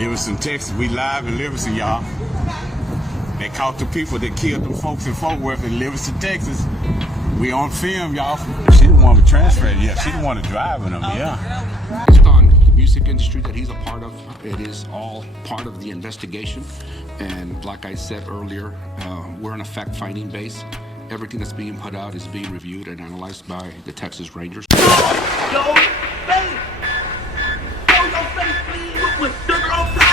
Livingston, Texas. We live in Livingston, y'all. They caught the people that killed them folks in Fort Worth in Livingston, Texas. We on film, y'all. She the one with transferred, yeah. She the one driving them, yeah. Based on the music industry that he's a part of, it is all part of the investigation. And like I said earlier, we're on a fact-finding base. Everything that's being put out is being reviewed and analyzed by the Texas Rangers. Yo, face! Show your face, please, with sugar on top!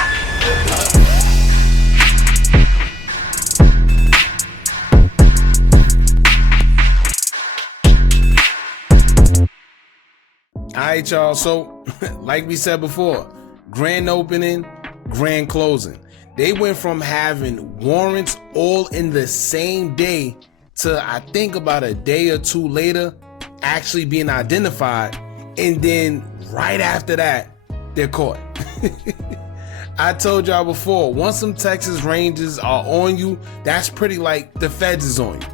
Alright, y'all, so like we said before, grand opening, grand closing. They went from having warrants all in the same day to, I think, about a day or two later actually being identified, and then right after that they're caught. I told y'all before, once some Texas Rangers are on you, that's pretty like the feds is on you.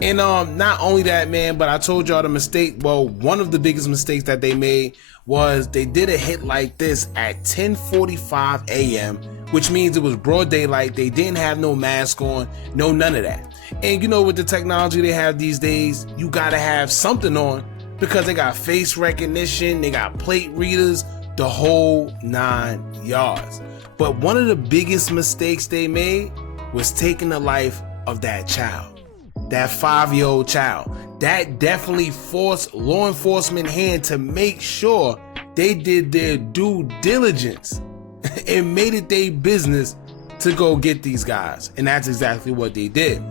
And not only that, man, but I told y'all the mistake, well, one of the biggest mistakes that they made was they did a hit like this at 10:45 a.m., which means it was broad daylight. They didn't have no mask on, no none of that. And you know, with the technology they have these days, you gotta have something on because they got face recognition, they got plate readers, the whole 9 yards. But one of the biggest mistakes they made was taking the life of that child. That 5-year-old child. That definitely forced law enforcement hand to make sure they did their due diligence and made it their business to go get these guys. And that's exactly what they did.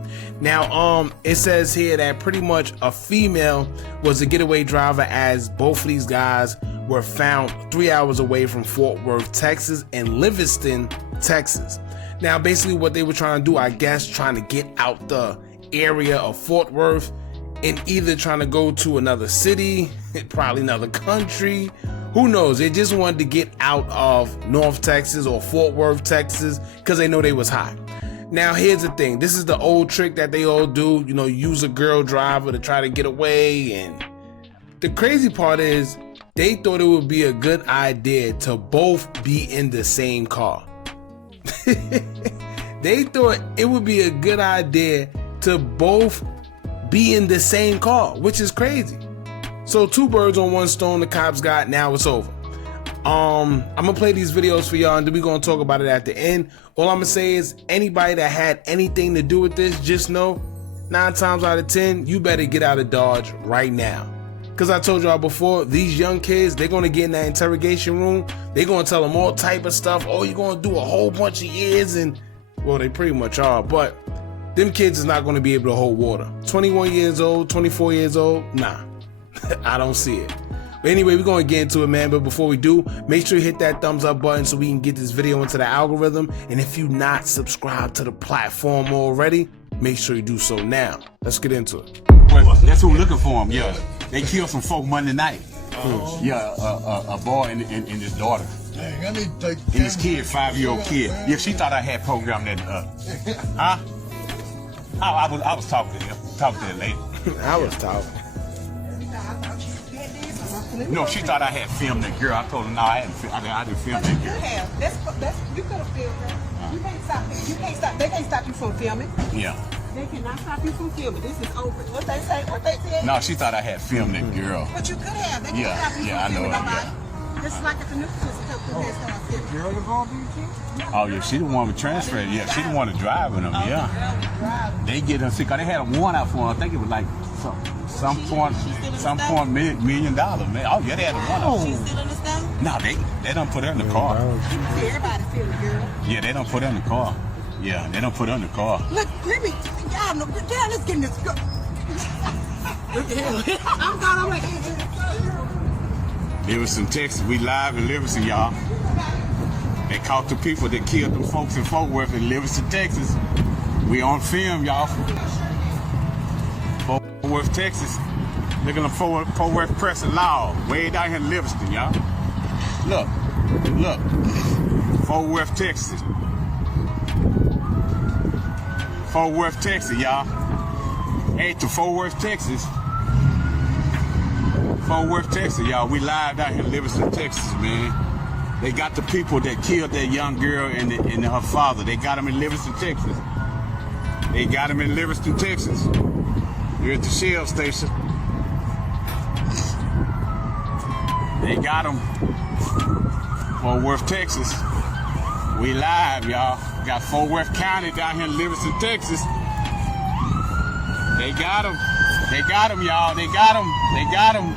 Now, it says here that pretty much a female was a getaway driver, as both of these guys were found 3 hours away from Fort Worth, Texas, and Livingston, Texas. Now, basically what they were trying to do, I guess, trying to get out the area of Fort Worth and either trying to go to another city, probably another country, who knows. They just wanted to get out of North Texas or Fort Worth, Texas, because they know they was hot. Now here's the thing, this is the old trick that they all do, you know, use a girl driver to try to get away. And the crazy part is they thought it would be a good idea to both be in the same car. They thought it would be a good idea to both be in the same car, which is crazy. So 2 birds on 1 stone the cops got. Now it's over. I'm gonna play these videos for y'all, and then we're gonna talk about it at the end. All I'm gonna say is anybody that had anything to do with this, just know 9 times out of 10 you better get out of Dodge right now. Because I told y'all before, these young kids, they're gonna get in that interrogation room, they're gonna tell them all type of stuff. Oh, you're gonna do a whole bunch of years, and well, they pretty much are, but them kids is not going to be able to hold water. 21 years old, 24 years old, nah. I don't see it. But anyway, we're going to get into it, man. But before we do, make sure you hit that thumbs up button so we can get this video into the algorithm. And if you're not subscribed to the platform already, make sure you do so now. Let's get into it. Well, that's who looking for him, yeah. They killed some folk Monday night. Yeah, a boy and his daughter. Dang, I need to take and his kid, 5-year-old kid. Yeah, she thought I had programmed that huh? I was talking to him, talking to the lady. I was talking. No, she thought I had filmed that girl. I told her no, I didn't film that girl. You could have filmed her. You can't stop. You can't stop. They can't stop you from filming. Yeah. They cannot stop you from filming. This is open. What they say? What they said? No, she thought I had filmed that girl. But you could have. They can't stop you from filming nobody. It's like if the new sister comes to start filming. girl involved in you too? Oh yeah, she the one with transferred. Yeah, she the one driving them. Yeah. They get them sick. They had a warrant out for them. I think it was like some point $1 million, man. Oh yeah, they had a warrant out. She's still in the stove? No, they don't put her in the car. Everybody feel the girl. Yeah, they don't put her in the car. Yeah, they don't put her in the car. Look, let me, y'all know, let's get in this girl. Look at him. I'm gone, I'm like, Livingston, Texas. We live in Livingston, y'all. They caught the people that killed them folks in Fort Worth in Livingston, Texas. We on film, y'all. Fort Worth, Texas. Look at the Fort Worth Press and Law. Way down here in Livingston, y'all. Look. Fort Worth, Texas. Fort Worth, Texas, y'all. Hey, to Fort Worth, Texas. Fort Worth, Texas, y'all. We live down here in Livingston, Texas, man. They got the people that killed that young girl and her father. They got them in Livingston, Texas. They got them in Livingston, Texas. You're at the Shell station. They got them Fort Worth, Texas. We live, y'all. Got Fort Worth County down here in Livingston, Texas. They got them. They got them, y'all. They got them. They got them.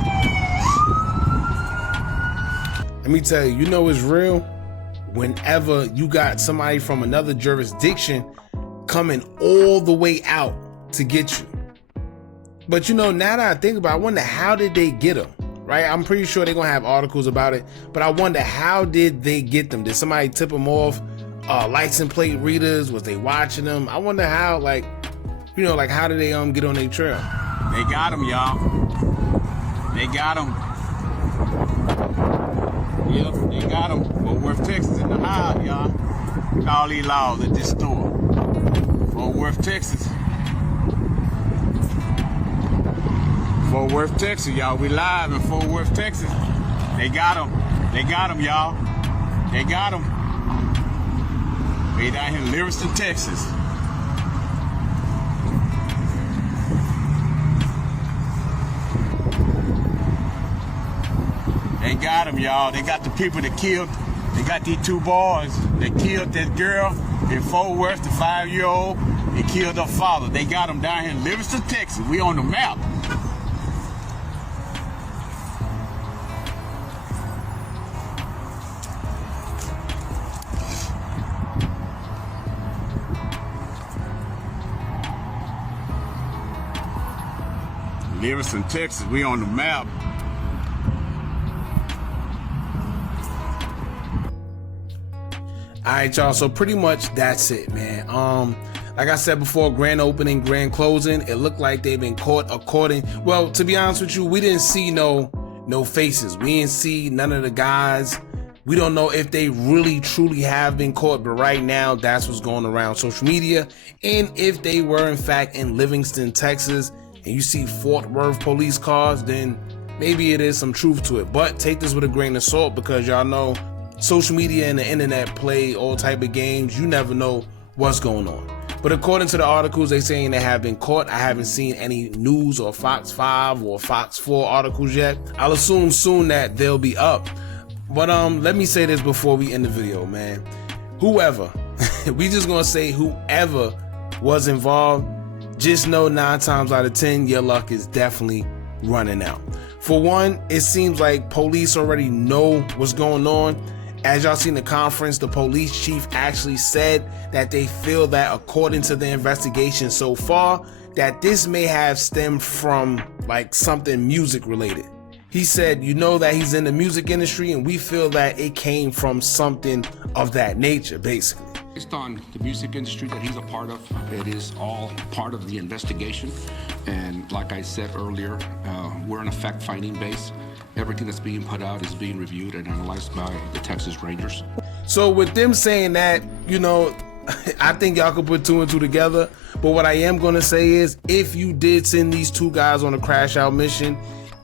Let me tell you, you know it's real whenever you got somebody from another jurisdiction coming all the way out to get you. But you know, now that I think about it, I wonder how did they get them, right? I'm pretty sure they're gonna have articles about it, but I wonder how did they get them? Did somebody tip them off? License plate readers, was they watching them? I wonder how, like, you know, like how did they get on their trail? They got them, y'all. They got them. Yep, they got them. Fort Worth, Texas in the house, y'all. All these laws at this store. Fort Worth, Texas. Fort Worth, Texas, y'all. We live in Fort Worth, Texas. They got them. They got them, y'all. They got them. We down here in Livingston, Texas. They got them, y'all. They got the people that killed. They got these two boys that killed that girl in Fort Worth, the 5-year-old. They killed her father. They got them down here in Livingston, Texas. We on the map. Livingston, Texas. We on the map. All right, y'all. So pretty much that's it, man. Like I said before, grand opening, grand closing. It looked like they've been caught well, to be honest with you, we didn't see no faces. We didn't see none of the guys. We don't know if they really truly have been caught, but right now that's what's going around social media. And if they were in fact in Livingston, Texas, and you see Fort Worth police cars, then maybe it is some truth to it. But take this with a grain of salt, because y'all know social media and the internet play all type of games. You never know what's going on. But according to the articles, they saying they have been caught. I haven't seen any news or Fox 5 or Fox 4 articles yet. I'll assume soon that they'll be up. But let me say this before we end the video, man. Whoever, we just gonna say whoever was involved, just know 9 times out of 10, your luck is definitely running out. For one, it seems like police already know what's going on. As y'all seen the conference, the police chief actually said that they feel that, according to the investigation so far, that this may have stemmed from like something music related. He said, you know, that he's in the music industry, and we feel that it came from something of that nature, basically. Based on the music industry that he's a part of, it is all part of the investigation. And like I said earlier, we're in a fact-finding base. Everything that's being put out is being reviewed and analyzed by the Texas Rangers. So with them saying that, you know, I think y'all could put 2 and 2 together. But what I am going to say is, if you did send these 2 guys on a crash out mission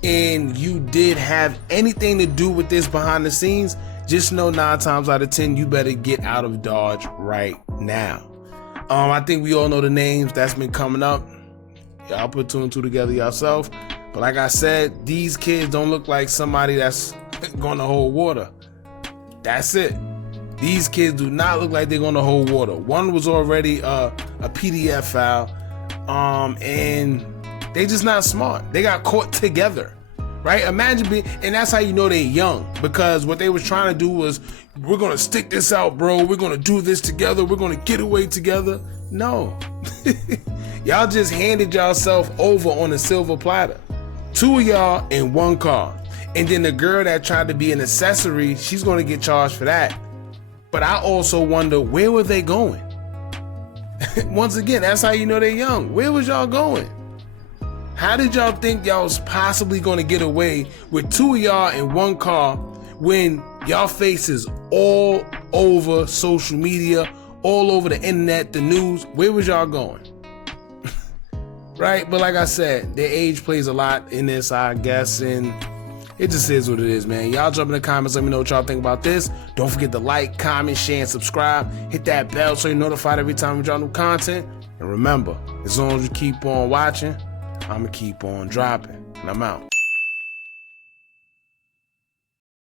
and you did have anything to do with this behind the scenes, just know 9 times out of 10, you better get out of Dodge right now. I think we all know the names that's been coming up. Y'all put 2 and 2 together yourself. But like I said, these kids don't look like somebody that's going to hold water. That's it. These kids do not look like they're going to hold water. One was already a PDF file, and they just not smart. They got caught together, right? Imagine being, and that's how you know they're young, because what they was trying to do was, we're going to stick this out, bro. We're going to do this together. We're going to get away together. No. Y'all just handed yourself over on a silver platter. 2 of y'all in 1 car. And then the girl that tried to be an accessory, she's going to get charged for that. But I also wonder, where were they going? Once again, that's how you know they're young. Where was y'all going? How did y'all think y'all was possibly going to get away with 2 of y'all in 1 car when y'all faces all over social media, all over the internet, the news? Where was y'all going? Right? But like I said, their age plays a lot in this, I guess. And it just is what it is, man. Y'all jump in the comments, let me know what y'all think about this. Don't forget to like, comment, share, and subscribe. Hit that bell so you're notified every time we drop new content. And remember, as long as you keep on watching, I'ma keep on dropping. And I'm out.